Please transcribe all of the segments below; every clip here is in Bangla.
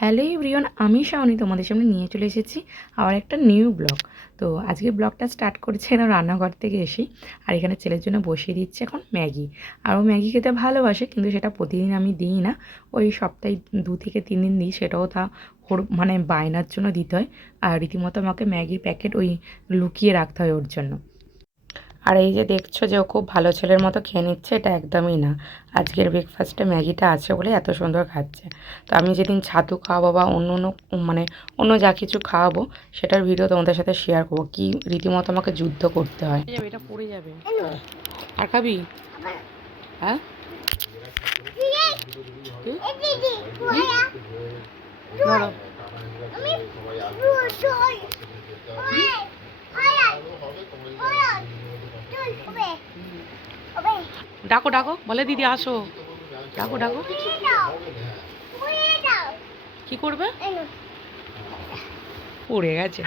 হ্যালো এভরিওয়ান, আমি শাওনি তোমাদের সামনে নিয়ে চলে এসেছি আবার একটা নিউ ব্লগ। তো আজকে ব্লগটা স্টার্ট করেছি এখানে রান্নাঘর থেকে এসে। আর এখানে ছেলের জন্য বসিয়ে দিচ্ছে এখন ম্যাগি। আর ও ম্যাগি খেতে ভালোবাসে, কিন্তু সেটা প্রতিদিন আমি দিই না, ওই সপ্তাহে 2 থেকে 3 দিন দিই, সেটাও তা ওর মানে বায়নার জন্য দিতে হয়। আর রীতিমতো আমাকে ম্যাগির প্যাকেট ওই লুকিয়ে রাখতে হয় ওর জন্য। আর এই যে দেখছো যে ও খুব ভালো ছেলের মতো খেয়ে নিচ্ছে, এটা একদমই না। আজকের ব্রেকফাস্টে ম্যাগিটা আছে বলে এত সুন্দর খাচ্ছে। তো আমি যেদিন ছাতু খাওয়াবো বা অন্য অন্য মানে অন্য যা কিছু খাওয়াবো, সেটার ভিডিও তোমাদের সাথে শেয়ার করবো। কি রীতিমতো আমাকে যুদ্ধ করতে হয়। এটা পড়ে যাবে। আর খাবি? হ্যাঁ, ডাকো ডাকো, বলে দিদি আসো, ডাকো ডাকো। কি করবে? পড়ে গেছে।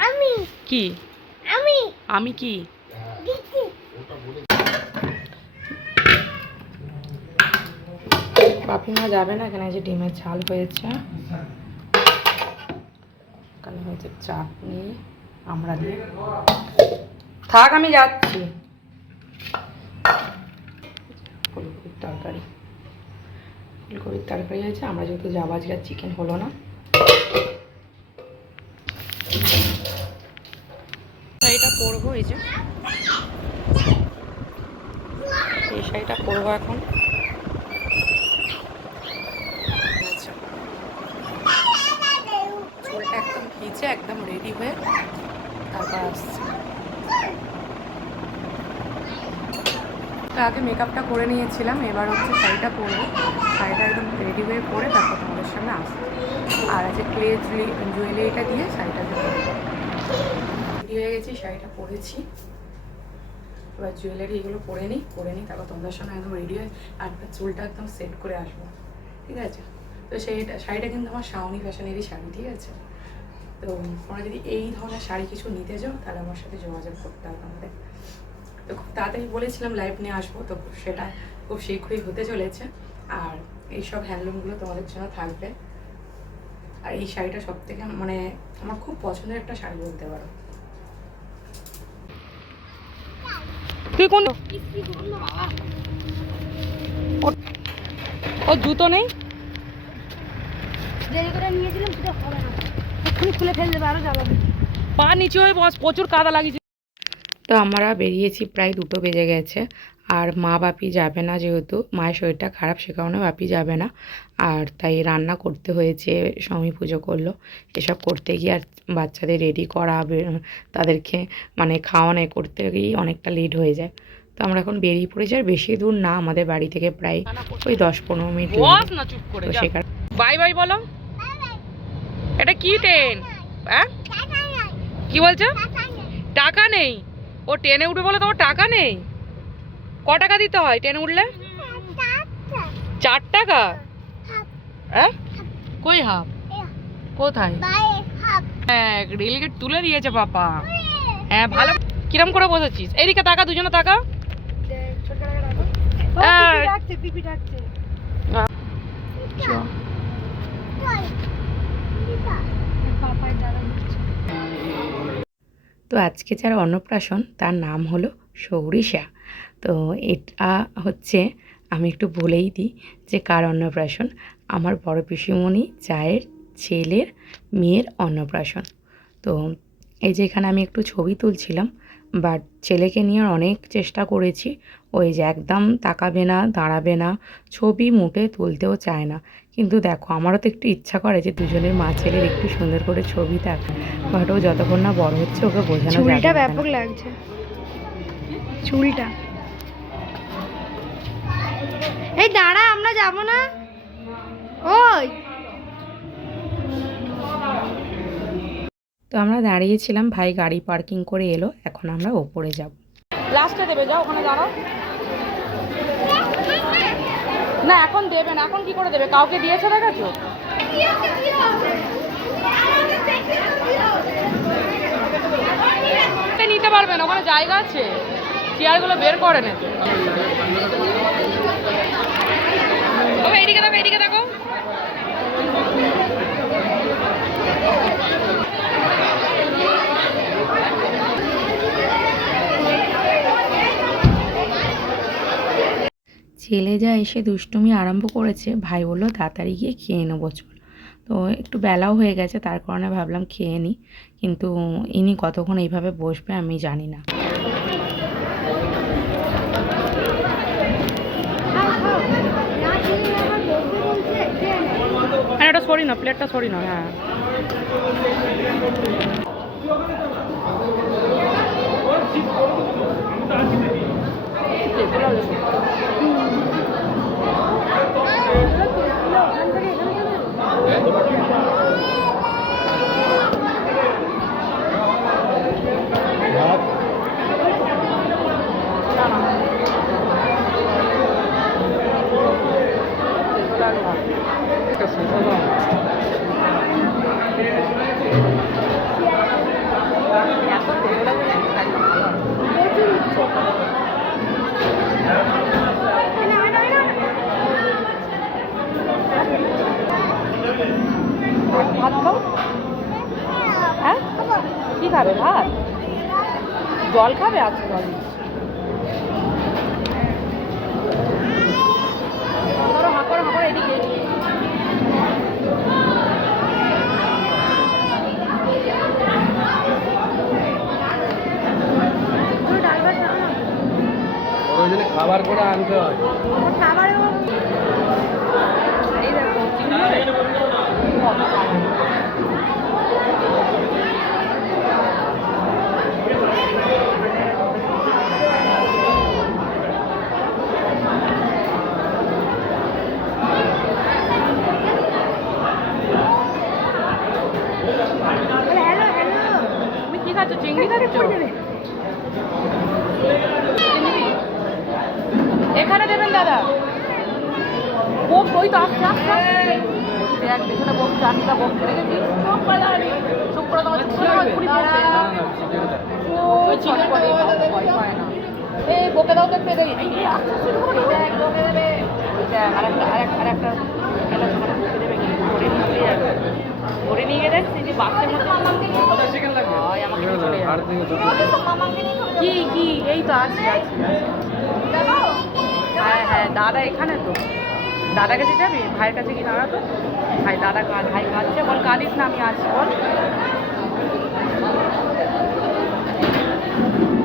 কি আমি কি বাপিমা যাবে না, এখানে যে ডিমের ঝাল হয়েছে, এখানে হয়েছে চাটনি আমরা দিয়ে। থাক, আমি যাচ্ছি। ফুলকপির তরকারি, ফুলকপির তরকারি হয়েছে। আমরা যেহেতু যাবো, আজকে চিকেন হলো না। শাড়িটা পরবো, এই যে এই শাড়িটা পরবো এখন। চুলটা একদম ভিজে একদম রেডি হয়ে তারপর আসছে। তো আগে মেকআপটা করে নিয়েছিলাম, এবার হচ্ছে শাড়িটা পরবো। শাড়িটা একদম রেডি হয়ে পরে তারপর তোমাদের সামনে আসছে। আর আছে ক্লে জুয়েলারিটা দিয়ে শাড়িটা রেডি হয়ে গেছি, শাড়িটা পরেছি। এবার জুয়েলারি এগুলো পরে নিই, তারপর তোমাদের সামনে একদম রেডি হয়ে আর চুলটা একদম সেট করে আসবো, ঠিক আছে? তো শাড়িটা কিন্তু আমার শাওনি ফ্যাশনেরই শাড়ি, ঠিক আছে? তো তোমরা যদি এই ধরনের শাড়ি কিছু নিতে যাও, তাহলে আমার সাথে যোগাযোগ করতে হবে আমাদের। তো খুব তাড়াতাড়ি বলেছিলাম লাইভ নিয়ে আসবো, তো সেটা খুব শীঘ্রই হতে চলেছে। আর এইসব হ্যান্ডলুমগুলো তোমাদের জন্য থাকবে। আর এই শাড়িটা সব থেকে মানে আমার খুব পছন্দের একটা শাড়ি বলতে পারো। তুই কোন ও জুতো নেই, দেরি করে নিয়েছিলাম, সেটা হবে না, এক্ষুনি খুলে ফেলে দেবে, আরো জ্বালাবে। পা নিচে হয়ে বস, প্রচুর কাদা লাগিয়েছে। তো আমরা বেরিয়েছি, প্রায় 2টো বেজে গেছে। আর মা বাপি যাবে না, যেহেতু মায়ের শরীরটা খারাপ, সে কারণে বাপি যাবে না। আর তাই রান্না করতে হয়েছে, স্বামী পুজো করলো, এসব করতে গিয়ে আর বাচ্চাদের রেডি করা, তাদেরকে মানে খাওয়ানো করতে গিয়ে অনেকটা লেট হয়ে যায়। তো আমরা এখন বেরিয়ে পড়েছি। আর বেশি দূর না আমাদের বাড়ি থেকে, প্রায় ওই 10-15 মিনিট। তো সেখানে বাই বাই বলো। এটা কি ট্রেন? হ্যাঁ, কি বলছো? টাকা নেই? ও ট্রেনে উঠবে বলে তোমার টাকা নেই? ক টাকা দিতে হয় ট্রেনে উঠলে? 4 টাকা? হ্যাঁ, কই হাফ? কোথায়? হ্যাঁ, রেলগেট তুলে দিয়েছে পাপা। হ্যাঁ, ভালো। কিরম করে বসেছিস? এইদিকে টাকা, দুজনে টাকা। তো আজকে যার অন্নপ্রাশন তার নাম হলো সৌরিশা। তো এটা হচ্ছে, আমি একটু বলেই দিই যে কার অন্নপ্রাশন। আমার বড় পিসিমণি জায়ের ছেলের মেয়ের অন্নপ্রাশন। তো এই যে এখানে আমি একটু ছবি তুলছিলাম, বাট ছেলেকে নিয়ে অনেক চেষ্টা করেছি, ওই যে একদম তাকাবে না, দাঁড়াবে না, ছবি মুটে তুলতেও চায় না। কিন্তু দেখো, আমারও তো একটু ইচ্ছা করে যে দুজনের মা ছেলের একটু সুন্দর করে ছবি থাক, বাট ও যতক্ষণ না বড় হচ্ছে ওকে বোঝানো যাবে না। চুলটা ব্যাপক লাগছে, চুলটা। এই দাঁড়া, আমরা যাব না। ওই তো আমরা দাঁড়িয়েছিলাম, ভাই গাড়ি পার্কিং করে এলো, এখন আমরা ওপরে যাব। লাস্টে দেবে, যাও ওখানে দাঁড়াও। না এখন দেবে না, এখন কি করে দেবে? কাউকে দিয়েছে দেখেছো? নিতে পারবে না, ওখানে জায়গা আছে, চেয়ারগুলো বের করে নেবে। এইদিকে দেখো, এইদিকে দেখো। ছেলে যা এসে দুষ্টুমি আরম্ভ করেছে, ভাই বললো তাড়াতাড়ি গিয়ে খেয়ে নেবো চল। তো একটু বেলাও হয়ে গেছে, তার কারণে ভাবলাম খেয়ে নিই, কিন্তু ইনি কতক্ষণ এইভাবে বসবে আমি জানি না। হ্যাঁ এটা সরি না, প্লেটটা সরি না। হ্যাঁ ভাত খাও। হ্যাঁ কী খাবে? ভাত? জল খাবে? আচ্ছা জল ধরো, হাঁ করো এদিকে। খাবার করে আনতে হয়। এই দেখো তুমি কি খাচ্ছ? চিংড়ি খাচ্ছ? এখানে দেবেন দাদা। বোক ওই তো আসছে আসছে। দেখ পেছনে বোক, চারটা বোক ছেড়ে গেছি। চুপ করে তোমার পুরি পড়বে। ভয় পায় না। এই বকে দাও তো একটু দেখি। এই আস্তে আস্তে ঢুকে দেখ বকে দেবে। আরেকটা ধরে নিয়ে গিয়ে দেখছি যে বাক্সের মধ্যে আমাকে চলে যাবে। কি এই তো আছে। হ্যাঁ দাদা এখানে তো। দাদা কাছে যাবি? ভাইয়ের কাছে কি দাঁড়া তো। ভাই খাচ্ছে, বল কাঁদিস না, আমি আছি বল।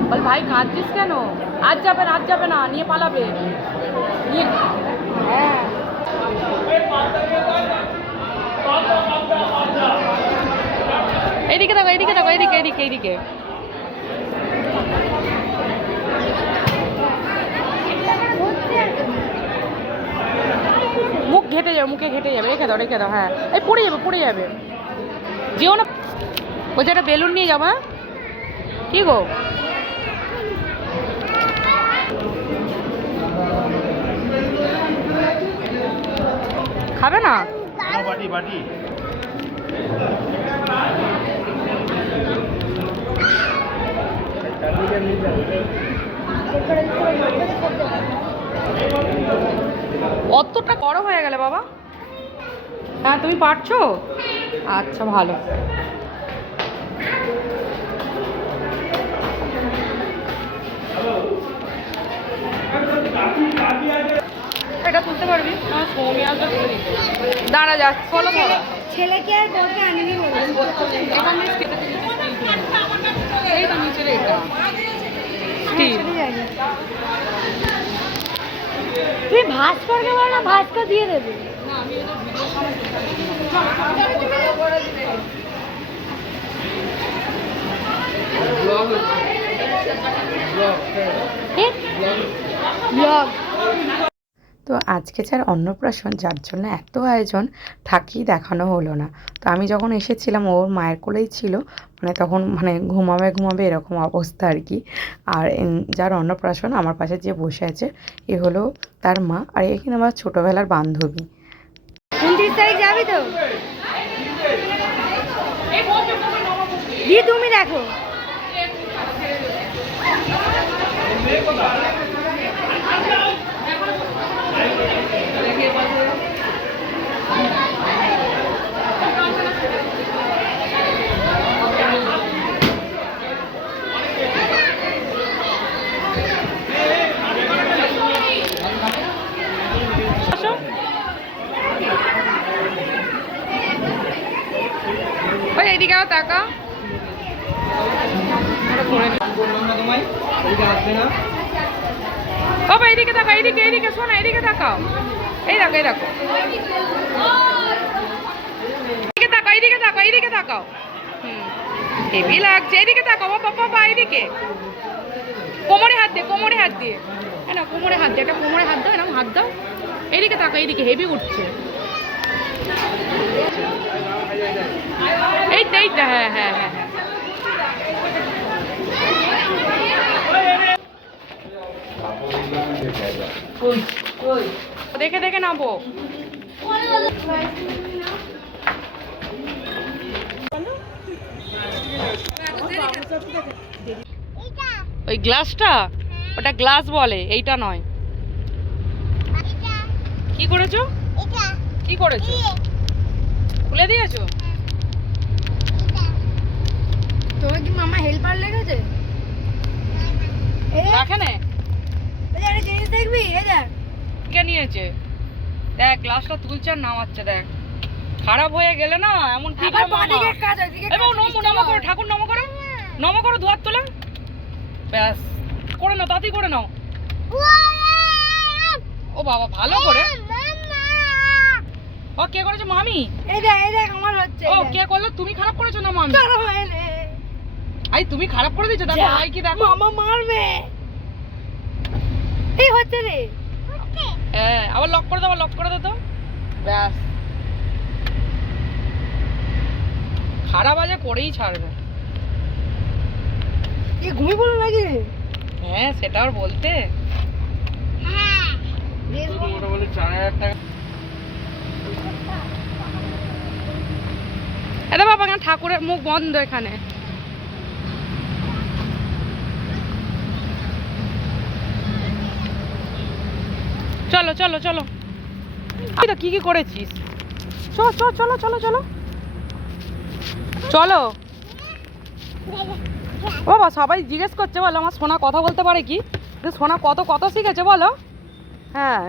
বল ভাই কাঁদছিস কেন? আজ যাবে না, নিয়ে পালাবে। নিয়ে হ্যাঁ এইদিকে দেখো এইদিকে। মুখে ঘেটে যাবে। রেখে দাও। হ্যাঁ এই পড়ে যাবে। যেও না। ওই যে একটা বেলুন নিয়ে যাবো। হ্যাঁ কি গো? খাবে না? বাটি অতটা বড় হয়ে গেলে বাবা। হ্যাঁ তুমি পারছো? আচ্ছা ভালো। এটা তুলতে পারবি? দাঁড়া যা, চলো ছেলেকে আর বউকে আনিনি এইটা নিচের এটা তুই ভাস্করকে বল না, ভাস্কর দিয়ে দেবে। তো আজকে যার অন্নপ্রাশন, যার জন্য এত আয়োজন, থাকি দেখানো হলো না। তো আমি যখন এসেছিলাম ওর মায়ের কোলেই ছিল, তখন ঘুমাবে এরকম অবস্থা আর কি। আর যার অন্নপ্রাশন আমার পাশে যে বসে আছে এ হলো তার মা, আর এখানে আমার ছোটোবেলার বান্ধবী। 29 তারিখ যাবি তো? তুমি দেখো ওই এইদিকে তাকা। বাবা এইদিকে তাকা, এইদিকে শোনো, এইদিকে তাকাও। এই দেখো, এই দেখো, এইদিকে তাকাও। হেভি লাগছে। এইদিকে তাকাও বাবা, এইদিকে। কোমরে হাত দিয়ে, না কোমরে হাত দিয়ে, একটা কোমরে হাত দাও, এরকম হাত দাও। এইদিকে তাকাও, এইদিকে হেভি উঠছে। এইটা হ্যাঁ। দেখে নামবো। ওই গ্লাসটা, ওটা গ্লাস বলে, এইটা নয়। কি করেছো? খুলে দিয়েছো? তোমার কি মামা হেল্পার লেগেছে? এখানে জিনিস দেখবি, কে নিয়েছে? দেখ গ্লাসটা তুলছে আর নামাচ্ছে, দেখ। খারাপ হয়ে গেলে না এমন ঠিক না মামা। নমো করো, ঠাকুর নমো করো, ধোয়ার তোলে। ব্যাস করে নাও, তাড়াতাড়ি করে নাও। ও বাবা, ভালো করে। ও কে করেছে? মামি। আমার হচ্ছে। ও কে করলো? তুমি খারাপ করেছো না মামি? তুমি খারাপ করে দিয়েছো। দেখো ভাই কি দেখো। মামা মারবে। এই হচ্ছে রে। হ্যাঁ, আবার লক করে দাও তো। ব্যাস, খারাপ বাজে করেই ছাড়বে। ঘুমিয়ে পড়লো নাকি রে? হ্যাঁ, সেটা আর বলতে। মোটামুটি 4000 টাকা। এটা বাবা, এখানে ঠাকুরের মুখ বন্ধ এখানে। চলো। কি করেছিস? চলো বাবা। সবাই জিজ্ঞেস করছে, বলো আমার সোনা কথা বলতে পারে কি? সোনা কত শিখেছে বলো। হ্যাঁ,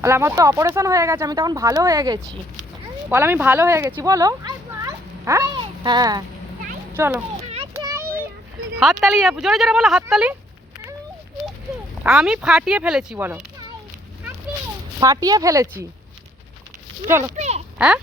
বলে আমার তো অপারেশন হয়ে গেছে, আমি তখন ভালো হয়ে গেছি। বলো আমি ভালো হয়ে গেছি, বলো। হ্যাঁ চলো, হাততালি জোরে বলো, হাততালি। আমি ফাটিয়ে ফেলেছি, বলো। ফাটিয়ে ফেলেছি। চলো। হ্যাঁ।